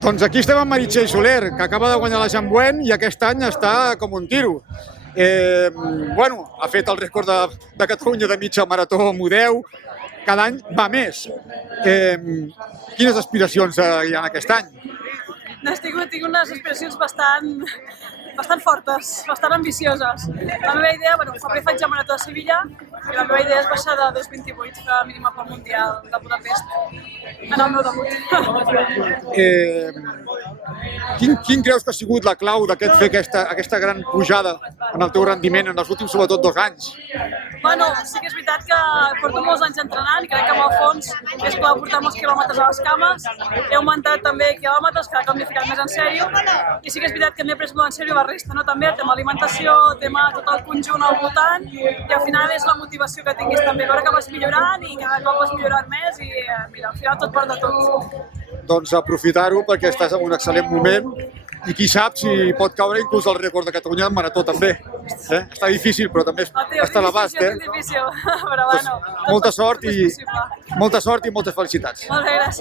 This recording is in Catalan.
Doncs aquí estem amb Meritxell Soler, que acaba de guanyar la Jambuen i aquest any està com un tiro. Ha fet el rècord de Catalunya de mitja marató Modeu, cada any va més. Quines aspiracions hi ha aquest any? Tinc unes aspiracions bastant fortes, bastant ambicioses. La meva idea, febrer faig la Marató de Sevilla i la meva idea és baixar de 2:28, fer la mínima pel Mundial de Budapest, en el meu debut. Quin creus que ha sigut la clau d'aquest fer aquesta gran pujada en el teu rendiment en els últims, sobretot, 2 anys? Sí que és veritat que porto molts anys entrenant i crec que amb el fons és clau portar molts quilòmetres a les cames. He augmentat també quilòmetres, cada cop m'he ficat més en sèrio i sí que és veritat que m'he pres molt en sèrio la resta, no? També el tema alimentació, el tema tot el conjunt al voltant i al final és la motivació que tinguis també, veure que vas millorant i cada cop vas millorant més i mira, al final tot porta tot. Doncs aprofitar-ho perquè estàs en un excel·lent moment i qui sap si pot caure inclús el rècord de Catalunya en marató també. Està difícil però també està a l'abast. És difícil, però bueno. Molta sort i moltes felicitats. Moltes gràcies.